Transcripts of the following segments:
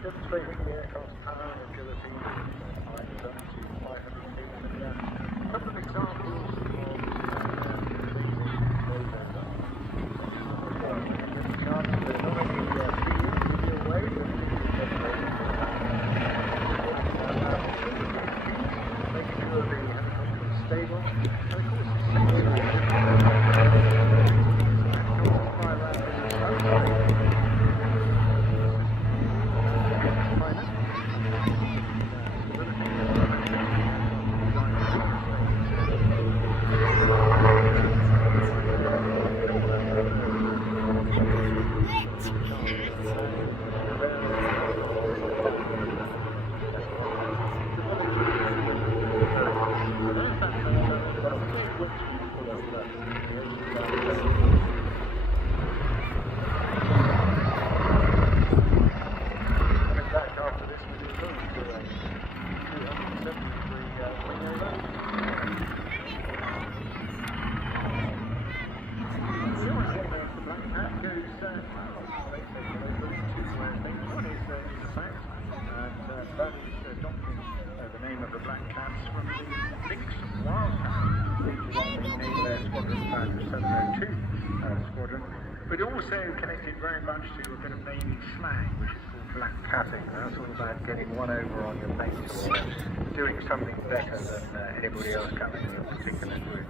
Demonstrating the aircraft's power and agility, flying up to 500 feet. And a couple of examples of amazing ways they've done. Get a chance to not only feel the wave, but making sure the helicopter is stable. And of course, it's fly around in the but also connected very much to a bit of Navy slang, which is called black catting. That's all about getting one over on your mates or doing something better than anybody else coming in a particular group.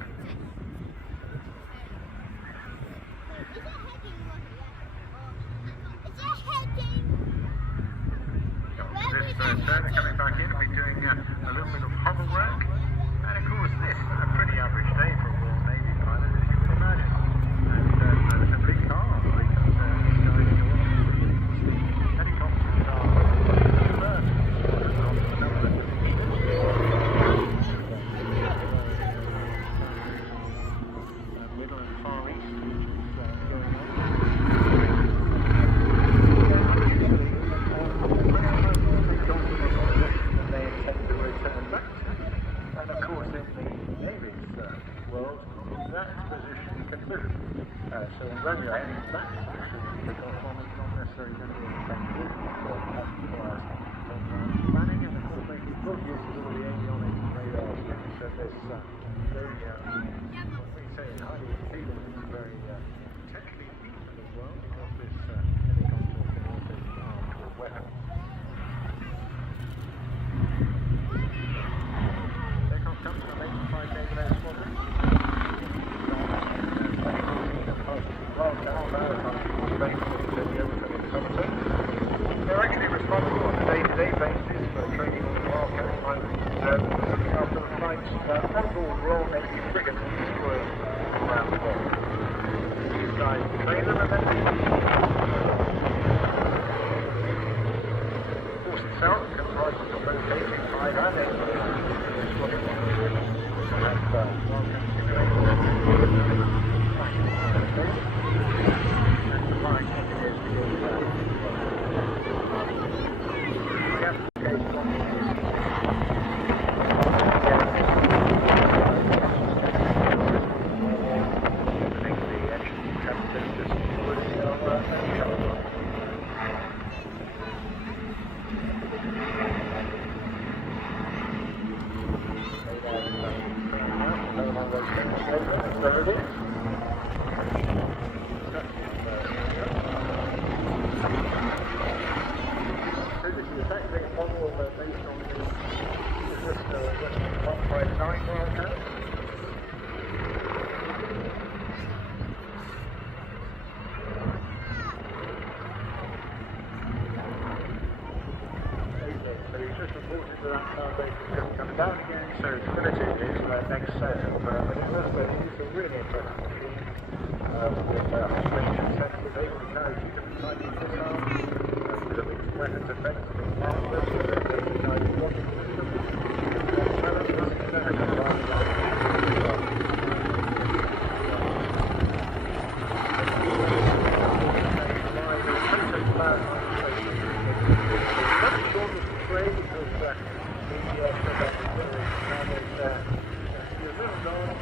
This turner coming back in, we'll be doing a little bit of hover work, and of course this is a pretty average day for a Royal Navy pilot, as you can imagine. And it's a big car, because these guys helicopters are first on the number of Middle and Far East, which is going on. They intend to return back to. And of course in the Navy's world, that position can move. So when you're heading back to the position, it's not necessarily going to be effective. So that requires planning, and of course making good use of all the avionic radars. So there's very, what we say, highly capable, very technically deep as well, because this helicopter can also be armed with weapons. Aircraft comes from 85 Naval Air Squadron. They're actually responsible on a day-to-day basis for training on the Wildcat pilots, looking after the flights on board Royal Navy frigates and destroyers around the world. These guys train them and then the force itself comprises of both K-5 and A-5 squadron. And Wildcat simulators. There it is. So this is effectively a model based on the 159 Wildcat. So he's just reported to that car basically coming down again, so it's limited his next set of maneuver. It's a really impressive machine with high range and sensors, able to carry 2 different types of missiles, with a mixed weapons effectively master, with a guided rocket system, way because the your little dog and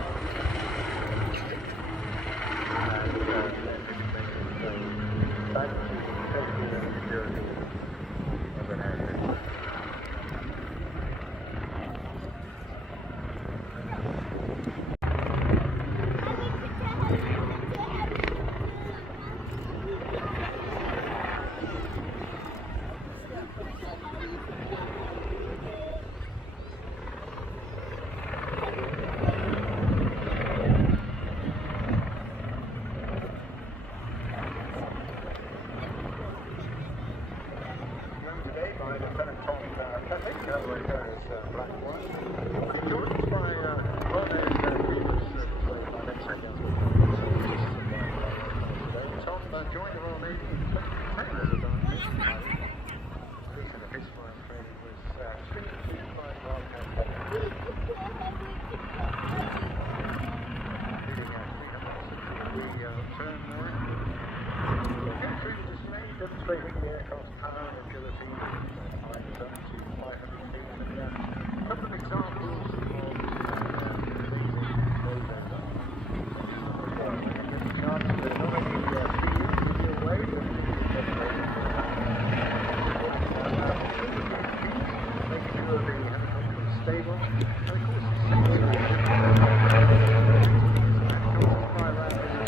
back to safety and security of an area. Demonstrating the aircraft's power and agility, flying up to 500 feet, and a couple of examples of amazing those aircraft. Get the chance to not only see you away, but making sure the helicopter is stable, and of course fly around in the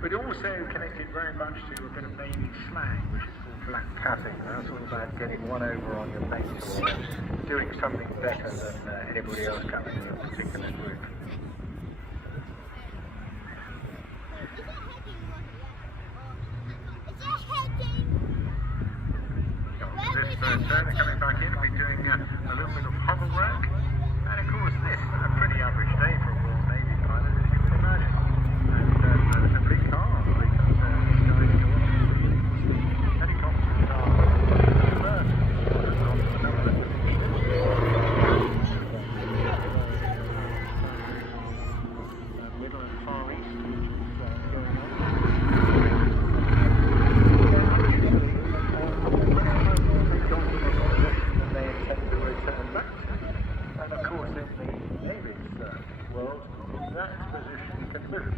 but also connected very much to a bit of Navy slang, which is called black catting. That's all about getting one over on your mate or doing something better than anybody else coming in a particular group. This turn coming back in, we'll be doing a little bit of hover work, and of course this is a pretty average day for a Royal Navy pilot, as you can imagine. And a big car, because these guys go on helicopters are first on the number Middle and Far East, which is going on. They intend to return back to. And of course in the Navy's world, that position can move.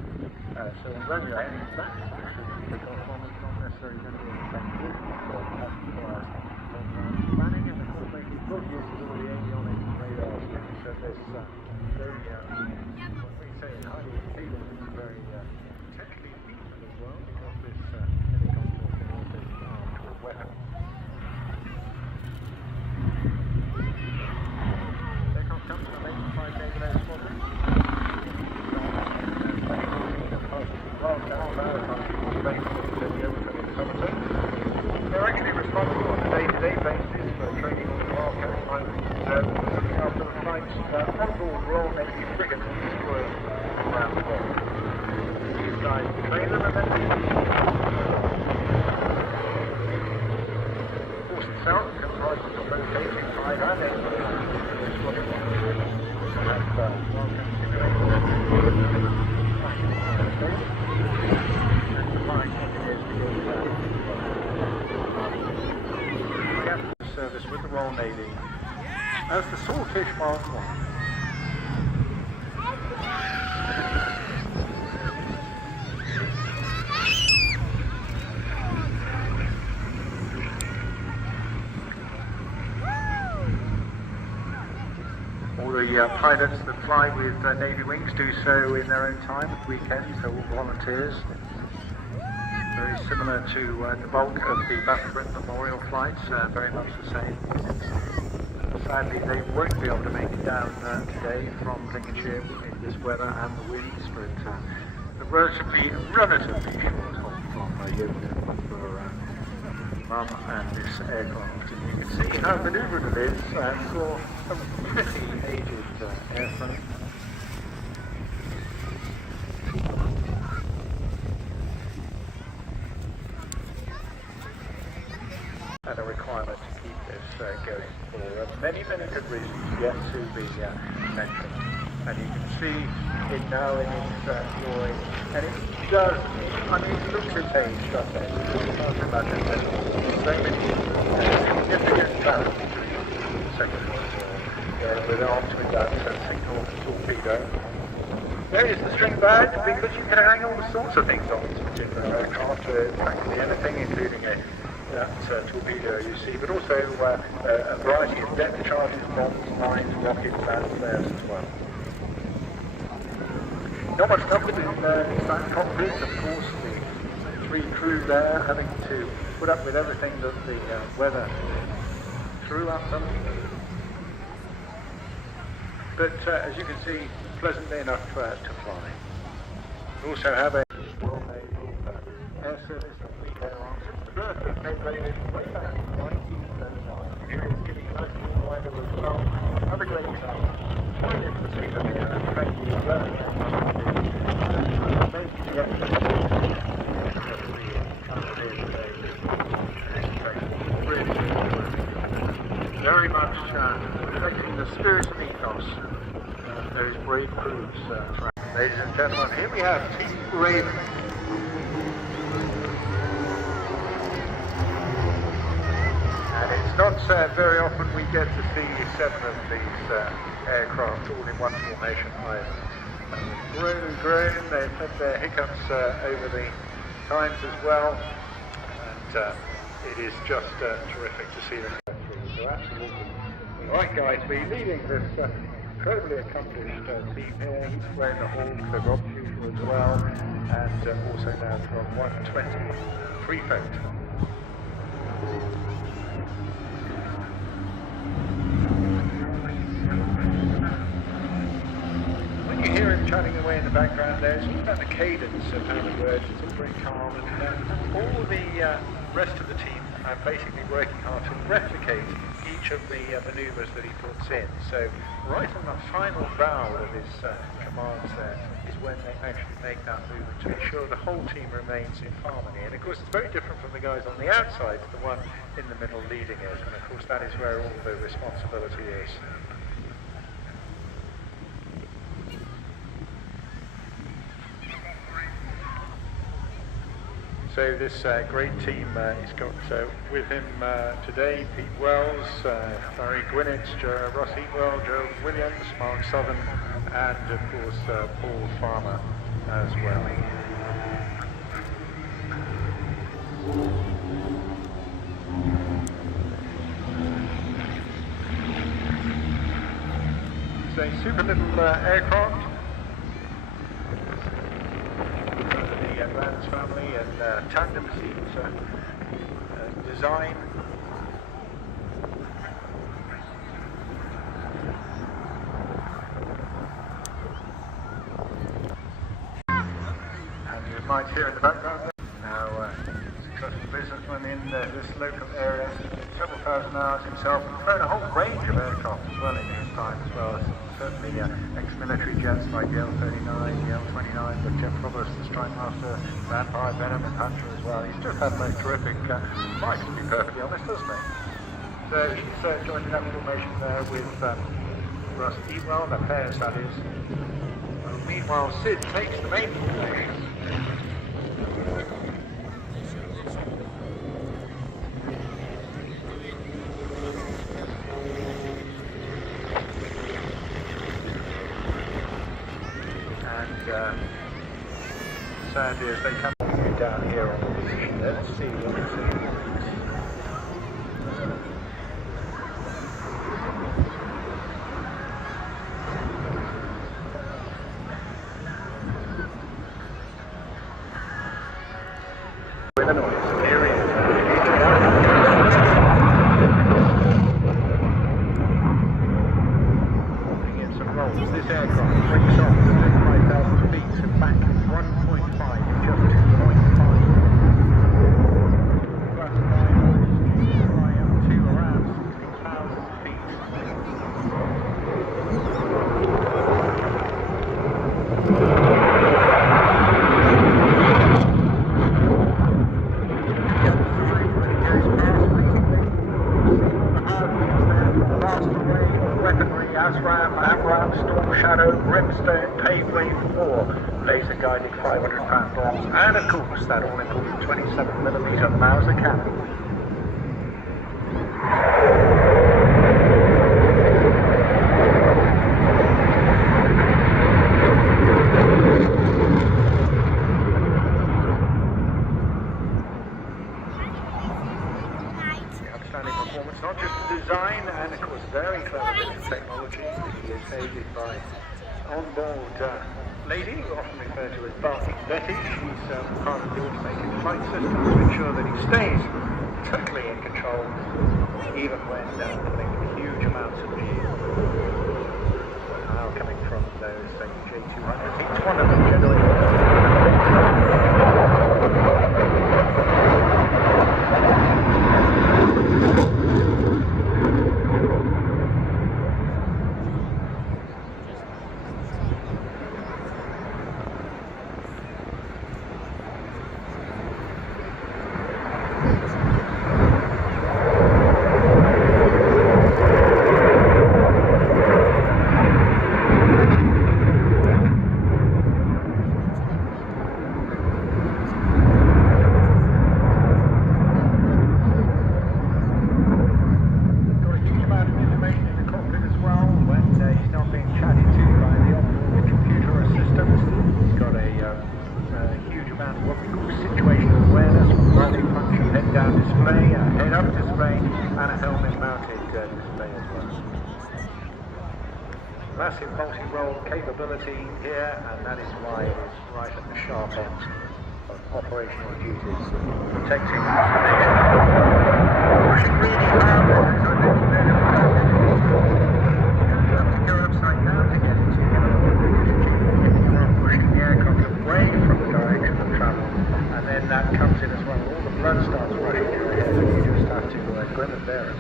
So when you're heading back to the takeoff from, it's not necessarily going to be effective. So that requires planning, and of course making good use of all the avionic radars. So this very, what we say, highly capable and very technically lethal as well, because this helicopter can also be armed with weapons. Takeoff comes from 85 Naval Air Squadron. They're actually responsible on a day-to-day basis for training on the Wildcat pilots, looking after the flights on board Royal Navy frigates and destroyers around the world. These guys train them and then the force itself comprises of both 85 and 88 squadrons. They have Wildcat simulators. Service with the Royal Navy as the Swordfish Mark I. the pilots that fly with Navy Wings do so in their own time at weekends, they're all volunteers. Very similar to the bulk of the Battle of Britain Memorial flights, very much the same. Sadly, they won't be able to make it down today from Lincolnshire in this weather and the winds, but a relatively short hop from Yeovil for Mum and this aircraft. And you can see how manoeuvrable it is for a pretty aged airframe. And a requirement to keep this going for many good reasons yet to be mentioned. And you can see it now in its glory. And it does, I mean, it looks its age, doesn't it? It's hard to imagine there's so many significant battles between the Second World War with armed with that signal torpedo. There is the string bag, because you can hang all sorts of things on this particular aircraft, practically anything, including that torpedo you see, but also a variety of depth charges, bombs, mines, rockets, and flares as well. Not much comfort in that cockpit, of course, the three crew there having to put up with everything that the weather threw at them. But as you can see, pleasantly enough to fly. We also have a air service that we go on. The birth of Maybrain is way back in 1939. Here it's getting nice and wider as well. Have a great time. Join in to see the train very much reflecting the spirit and ethos of those brave crews. Ladies and gentlemen, here we have Team Raven. And it's not very often we get to see 7 of these aircraft all in one formation either. Grown and grown, they've had their hiccups over the times as well, and it is just terrific to see them go through. So absolutely the right guy to be leading this incredibly accomplished team here. He's flown the Hawk, the Rob Future as well, and also now from 120 Prefect. You hear him chatting away in the background there. It's all about the cadence of how he works. It's all very calm, and all the rest of the team are basically working hard to replicate each of the manoeuvres that he puts in. So right on the final bow of his commands there is when they actually make that movement to ensure the whole team remains in harmony. And of course it's very different from the guys on the outside to the one in the middle leading it. And of course that is where all the responsibility is. So this great team, he's got with him today Pete Wells, Barry Gwinnett, Ross Eatwell, Joe Williams, Mark Southern, and of course Paul Farmer as well. It's a super little aircraft. Vans family and tandem seat design. And you might hear in the background now successful businessman in this local area, several thousand hours himself, and flown a whole range of aircraft as well in his time as well. Certainly ex-military jets like the L-39, the L-29, but Jeff Roberts, the Strike Master, Vampire, Venom and Panther as well. He's just had the most terrific flight, to be perfectly honest, doesn't he? So she's joined in that formation there with Russ Eatwell, the pairs that is. Meanwhile, Sid takes the main formation. Sandy, as they come down here on the position, let's see what it's in. ASRAM, AMRAM, Storm Shadow, Brimstone, Pavewave 4, laser-guided 500-pound bombs, and of course that all-important 27mm Mauser cannon. Performance, not just the design, and of course very clever bit of technology. He is aided by on-board lady, often referred to as Barking Betty. She's part of the automated flight system to ensure that he stays totally in control, even when making huge amounts of power coming from those J200s. Each one of them generating massive multi-role capability here, and that is why it is right at the sharp end of operational duties, protecting the nation. Pushing really hard, you have to go upside down to get into it. You are pushing the aircraft away from the direction of travel, and then that comes in as well. All the blood starts rushing to your head, and you just have to grin and bear it.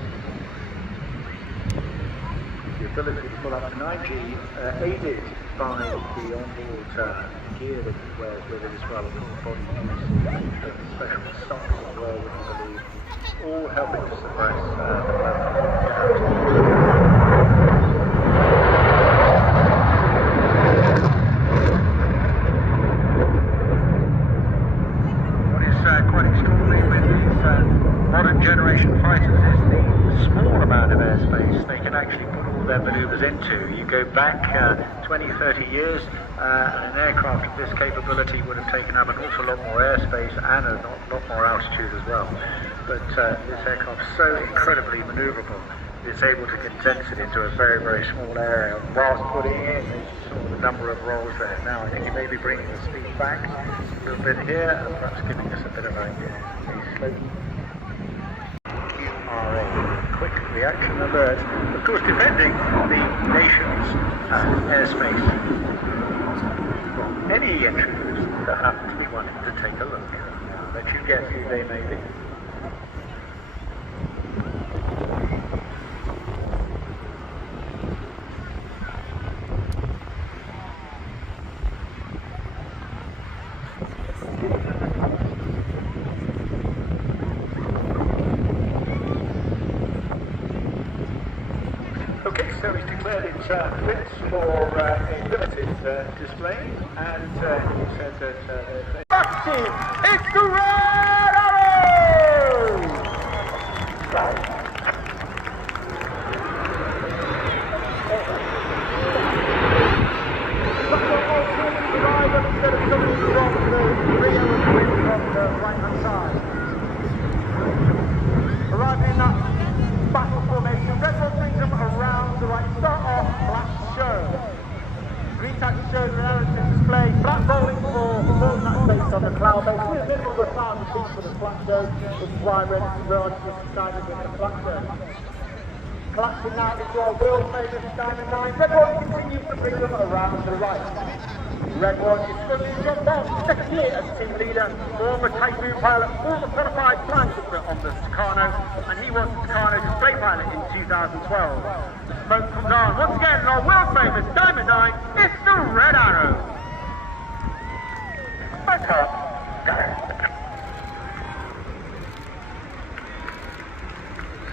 The ability to pull up to 9G, aided by the onboard gear that he wears with it as well, and body special socks as well, would you believe, all helping to suppress the What is quite extraordinary with these modern generation fighters is the small amount of airspace they can actually put all their manoeuvres into. You go back 20, 30 years, an aircraft of this capability would have taken up an awful lot more airspace and a lot more altitude as well. But this aircraft is so incredibly manoeuvrable, it's able to condense it into a very, very small area whilst putting in the number of rolls there. Now I think he may be bringing the speed back a little bit here, and perhaps giving us a bit of a slope. Quick reaction alert, of course defending the nation's airspace from any intruders that happen to be wanting to take a look. I'll let you guess who they may be. Okay, so he's declared it fit for a limited display, and he said that... It's the redarrows! Right-hand side. Arriving in that battle formation, red one brings them around the right. Start off, black show. Green taxi shows the narrative display. Black rolling for that space on the cloud base. We're in the middle of the cloud feet for the flat show, which is why we're decided with the flat show. Collapsing now into our world famous Diamond 9. Red one continues to bring them around to the right. Red one is struggling to jump down, second year as team leader, former Typhoon pilot, former qualified flying football on the Tucano, and he was the Tucano display pilot in 2012. Smoke comes on once again in our world famous Diamond 9, it's the Redarrows. Back up.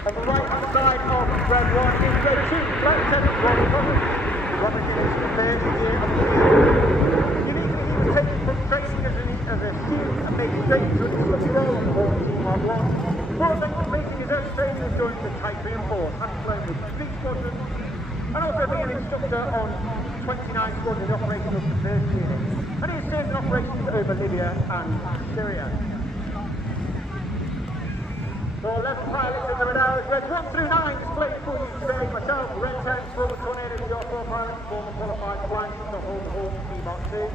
On the right hand side of Red 1 is Red 2, Lieutenant Robert Thomas. Robert is the third year of the season. Uniquely he was taken from training as a student and made straight to a lucky role on board Team Mod 1. Before then completing his own training during the Typhoon Force, having flown with Street Squadron, and also being an instructor on 29 Squadron operating up to 30 units. And he has served in operations over Libya and Syria. So 11 pilots in the redarrows, Reds 1 through 9 displayed for you today. Myself, Red 10, former tornado, the offshore pilot, former qualified flying to hold the horn T-Box 2.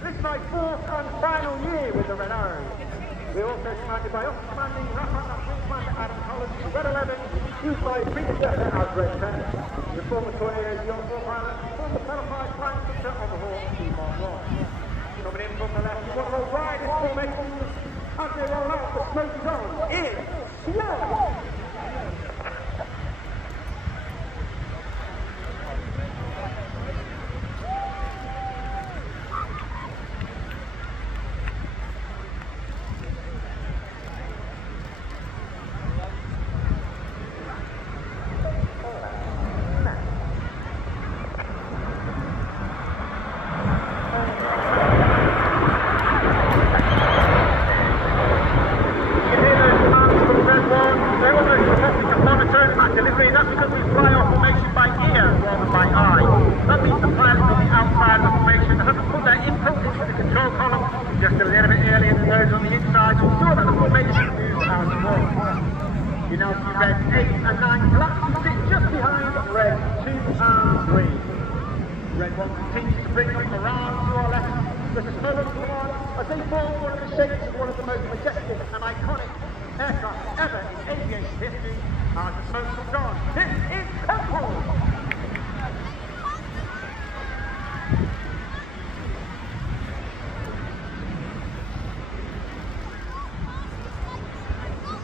This is my fourth and final year with the redarrows. We're also commanded by Officer Commanding Rafa Commander Adam Collins, Red 11, used by predecessor as Red 10. The former tornado, the offshore pilot, former qualified flying instructor on the horn T-Box 1. Coming in from the left, one of those riders formations as they roll out the smoky zone is Swansea. That's because we fly our formation by ear rather than by eye. That means the pilots on the outside of the formation have to put their input into the control column just a little bit earlier than those on the inside to ensure that the formation moves as one. You now see Red 8 and 9 collapse sit just behind Red 2 and 3. Red 1 continues to bring them around to our left. There's a solo come on as they form one of the shapes of one of the most majestic and iconic aircraft ever in aviation history. As the smoke comes on, this is Temple!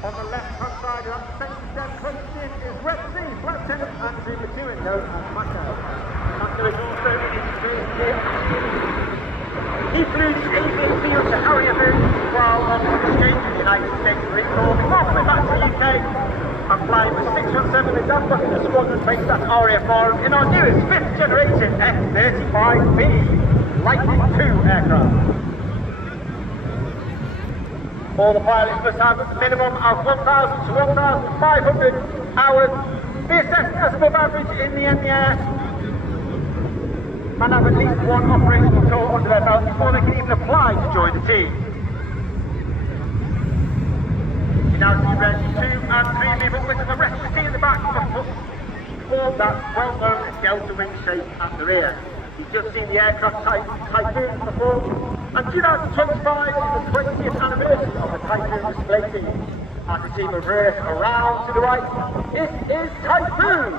On the left-hand side of that second den closest in is Red 3, Lieutenant Andrew McEwen, known as Mako. Mako is also in his first year. He flew the aviation field to Harrier while on exchange in the United States Marine Corps before coming back to the UK. I'm flying with 617 in Denver in the squadron based at RAF in our newest 5th generation F-35B Lightning II aircraft. All the pilots must have a minimum of 1,000 to 1,500 hours, be assessed as above average in the air, and have at least one operational tour under their belt before they can even apply to join the team. Now see Red 2 and 3 move up with the rest of the team in the back to form that well-known delta wing shape at the rear. You've just seen the aircraft Typhoon perform, and 2025 is the 20th anniversary of the Typhoon display team. As the team reverse around to the right, it is Typhoon!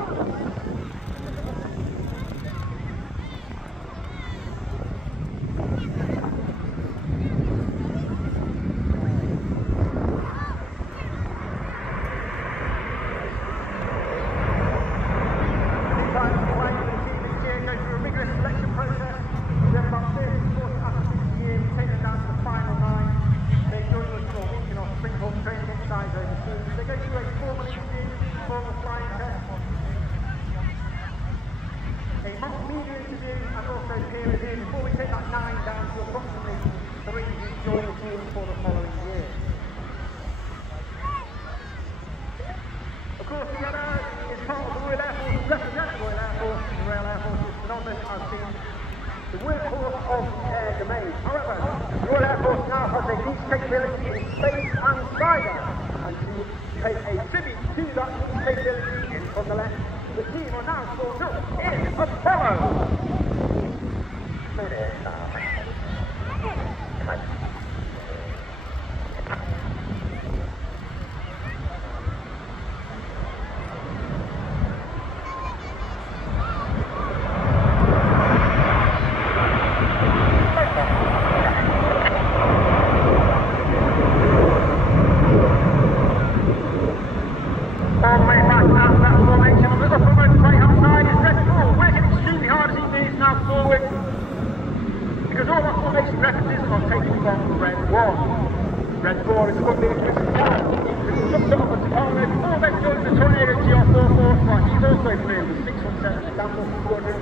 He's also flew the 617 Stamford Squadron,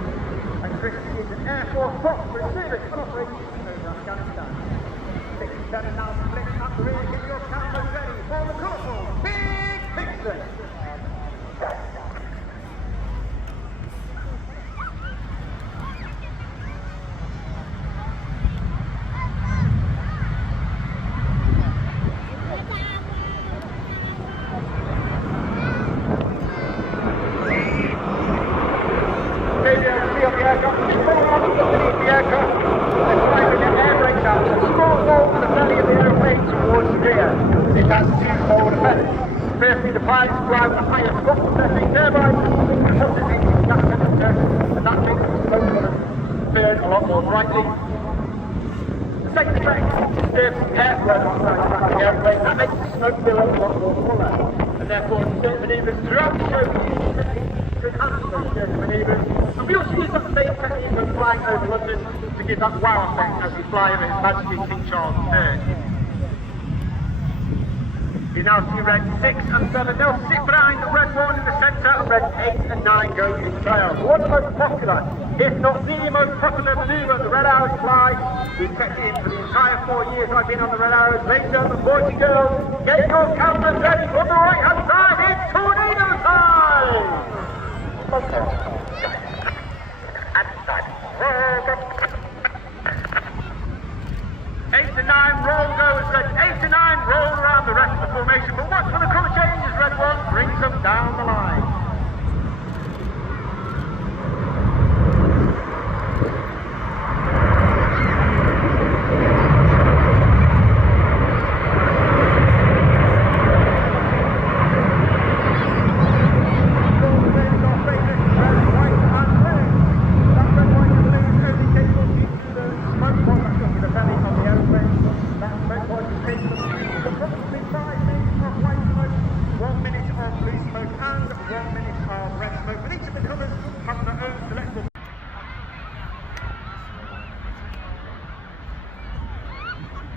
and Chris is an Air Force prop for a service on operations over Afghanistan. 617 now split up the rear, get your cameras ready for the colourful big picture. Firstly, the pilots drive the higher throttle setting, thereby increasing the engine gas temperature, and that makes the smoke colours burn a lot more brightly. The second effect disturbs the airflow outside the back of the airplane, that makes the smoke billow a lot more colour, and therefore certain manoeuvres throughout the show we use techniques to enhance those certain manoeuvres. And we also use that same technique when flying over London to give that wow effect as we fly over His Majesty King Charles III. You now see red 6 and 7, they'll sit behind the red 1 in the centre, and red 8 and 9 go in trail. What's the most popular, if not the most popular manoeuvre the Red Arrows fly? We've kept it in for the entire 4 years I've been on the Red Arrows. Ladies and gentlemen, boys and girls, get your cameras ready on the right hand side, it's tornado time! Eight to 9 roll go as red 8 to 9 roll around the rest of the formation, but watch for the colour change as red 1 brings them down the line.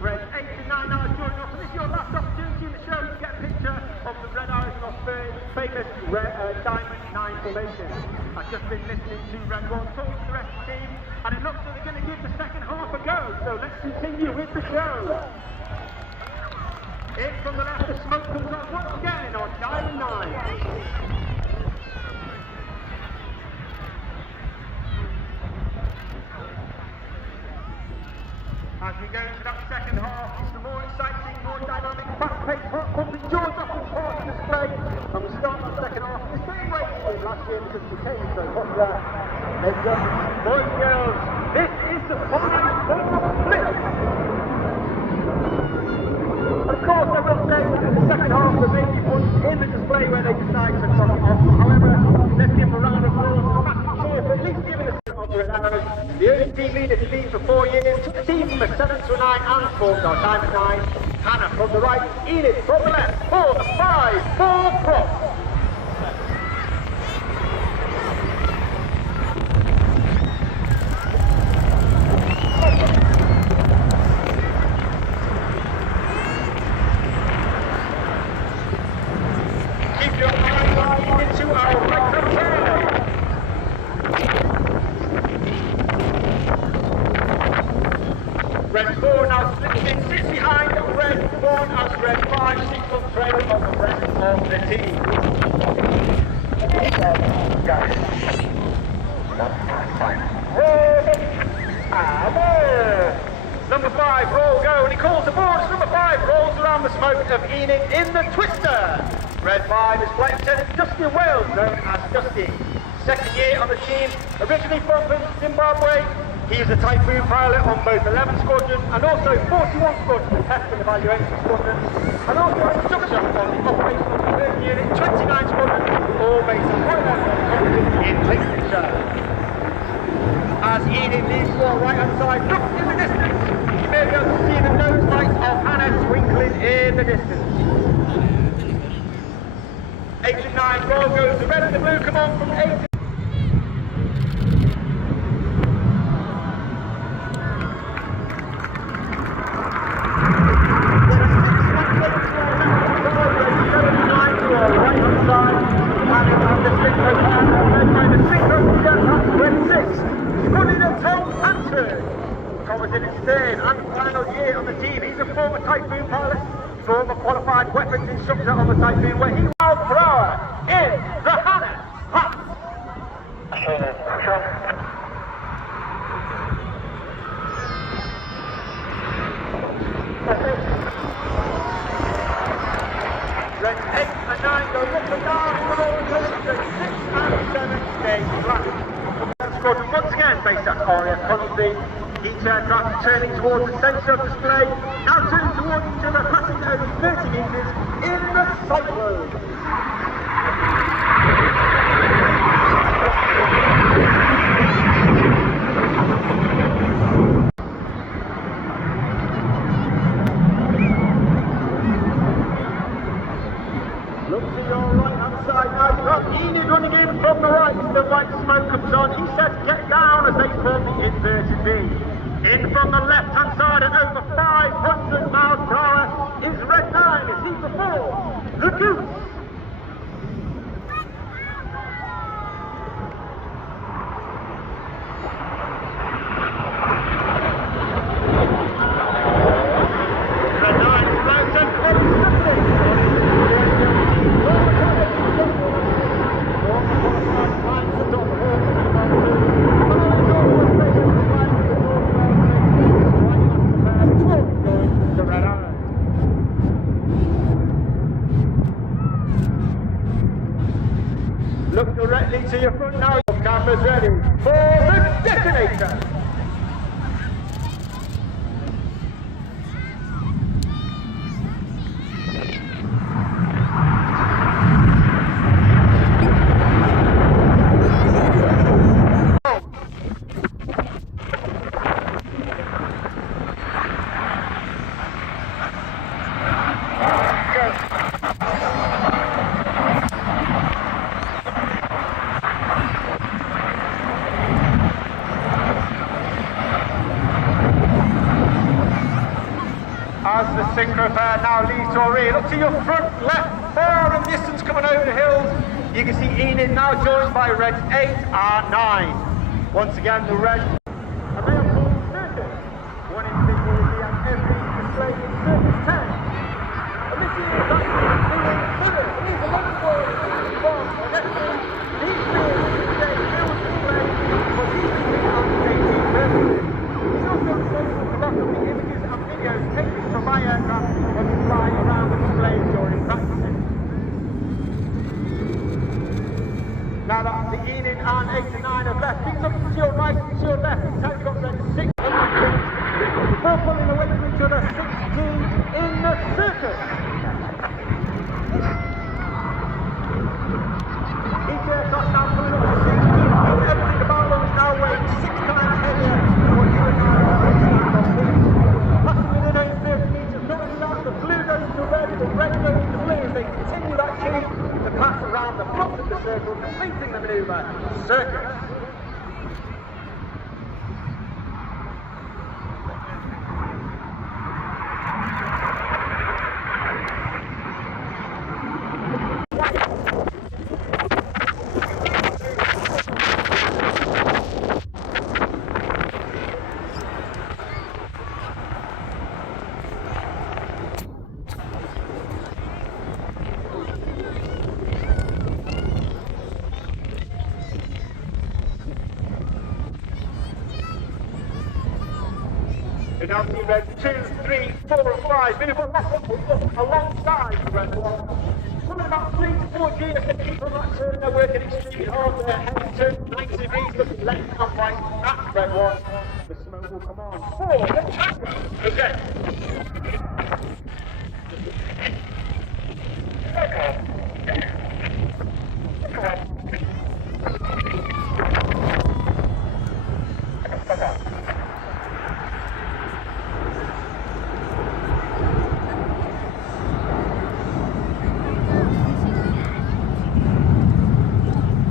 Red 8 and 9 now join off, and this is your last opportunity in the show to get a picture of the Red Arrows and Osprey's famous Diamond 9 formation. I've just been listening to Red 1 talk to the rest of the team, and it looks like they're going to give the second half a go, so let's continue with the show. In from the left, the smoke comes on once again on Diamond 9. As we go into that second half, it's the more exciting, more dynamic, fast-paced, hot-pumping, jaw-dropping part of the display. And we start that second half the same way we did last year because we became so popular. Let's go, boys and girls, this is the final split. Of course, I will say that in the second half there may be points in the display where they decide to cross it off. However, let's give them a round of applause for a massive cheer for at least giving us the only team leader to be for 4 years, took the team from a 7 to a 9 and formed our Diamond 9. Hannah from the right, Enid from the left, for the 5-4 prop. Keep your eye into our right hand side. Red 4 now splits in, sits behind red 1 as red 5 sits on trail of the rest of the team. Number 5, roll go, and he calls the board as number 5 rolls around the smoke of Enid in the twister. Red 5 is Flight Lieutenant Dusty Wales, known as Dusty. Second year on the team, originally from Zimbabwe. He is a Typhoon pilot on both 11 Squadron and also 41 Squadron, the Test and Evaluation Squadron, and also an instructor on the Operational Conversion Unit 29 Squadron, all based on Royal Air Force College in Lincolnshire. As Enid leaves to our right hand side, look in the distance, you may be able to see the nose lights of Hannah twinkling in the distance. 8 and 9, roll goes, the red and the blue come on from 8 and third and final year on the team. He's a former Typhoon pilot, former qualified weapons instructor on the Typhoon, where he miles per hour in the Hannah Pass. Red 8 and 9 goes up and down in the roller coaster, 6 and 7 stays flat. Squadron once again based at RAF Coventry. Each aircraft turning towards the centre of display, now turning towards each other, passing over 30 metres in the cyclone. Look to your right hand side now, you've got Enid running in from the right, the white smoke comes on, he says get down as they form the inverted V. In from the left hand side at over 500 miles per hour is Red 9 as he performs the Goose. Red 9 floats and very swiftly. Look directly to your front now. Cameras ready for the detonator. As the synchro pair now leaves to our rear, look to your front left, far in the distance coming over the hills. You can see Enid now joined by Reds 8 and 9. Once again, the Reds. And they are called Circus. One individual will be at every display in Circus 10. And this is that figure. He's a long boy from the next one. He's built today, built display, but he's been on safety purposes. He's also responsible for lots of the images and videos taken from my aircraft when we fly around the display during practicing. Now that the Enid and 8 and 9 have left, things up to your right and to your left, each time you've got Red 6 before pulling away from each other, 16 in the circus. Each aircraft now pulling up to 16 feet, everything about them is now weighing 6 times heavier than what you and I are weighing on things. Passing within only 30 metres, coming down, the blue goes to red, the red goes to blue as they continue that chain to pass around the front of the circle, completing the manoeuvre, circus. You now see Red 2, 3, 4 and 5, beautiful left alongside the Red 1. Coming about 3 to 4 gears, the people that turn, they're working extremely hard, they're heading to 90 degrees, looking left and right, that's Red 1. The smoke will come on. 4, let's go. Okay.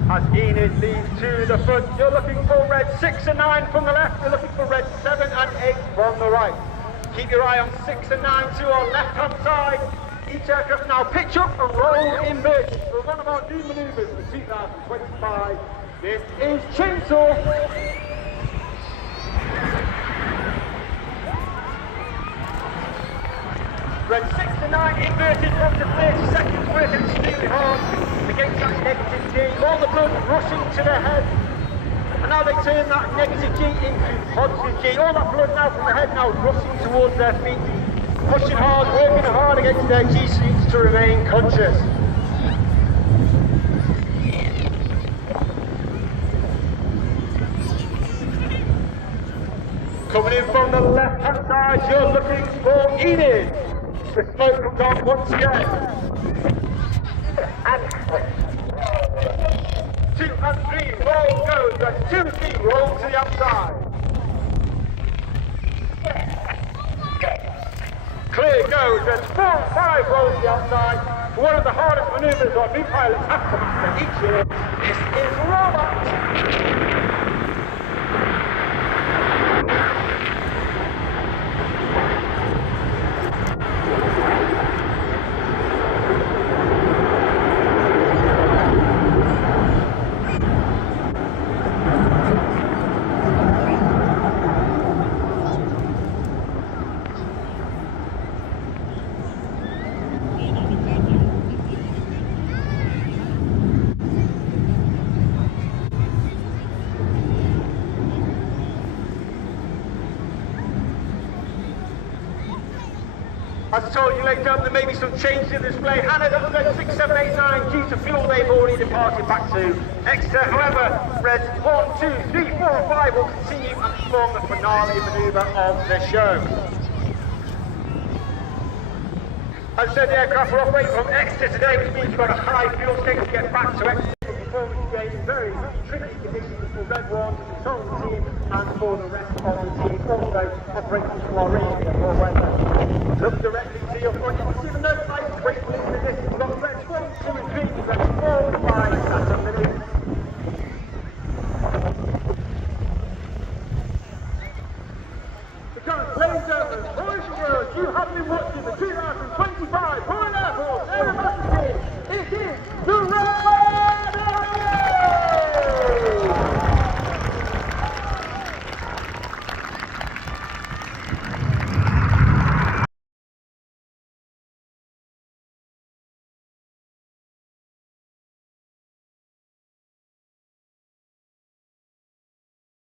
As Enid leads to the front, you're looking for Red 6 and 9 from the left, you're looking for Red 7 and 8 from the right. Keep your eye on 6 and 9 to our left-hand side. Each aircraft now pitch up and roll inverted for one of our new manoeuvres for 2025. This is Chainsaw. Red 6 to 9 inverted up to 30 seconds, working extremely hard against that negative G. All the blood rushing to their head. And now they turn that negative G into positive G. All that blood now from the head now rushing towards their feet. Pushing hard, working hard against their G suits to remain conscious. Coming in from the left-hand side, you're looking for Enid. The smoke comes on once again. 2 and 3, roll goes. That's 2 and 3, roll to the outside. Clear goes. That's 4 and 5, roll to the outside. One of the hardest manoeuvres our new pilots have to master each year. This is rollout. As I told you, ladies and gentlemen, there may be some changes in the display. Hannah, that was red 6, 7, 8, 9. Due to fuel, they've already departed back to Exeter. However, reds 1, 2, 3, 4 and 5 will continue and perform the finale manoeuvre of the show. As I said, the aircraft will operate from Exeter today, which means you've got a high fuel state to get back to Exeter for performance days. Very tricky conditions for Red 1 to control the team and for the rest of the team. Also operating to our region for weather. Look directly to your front. You can see the note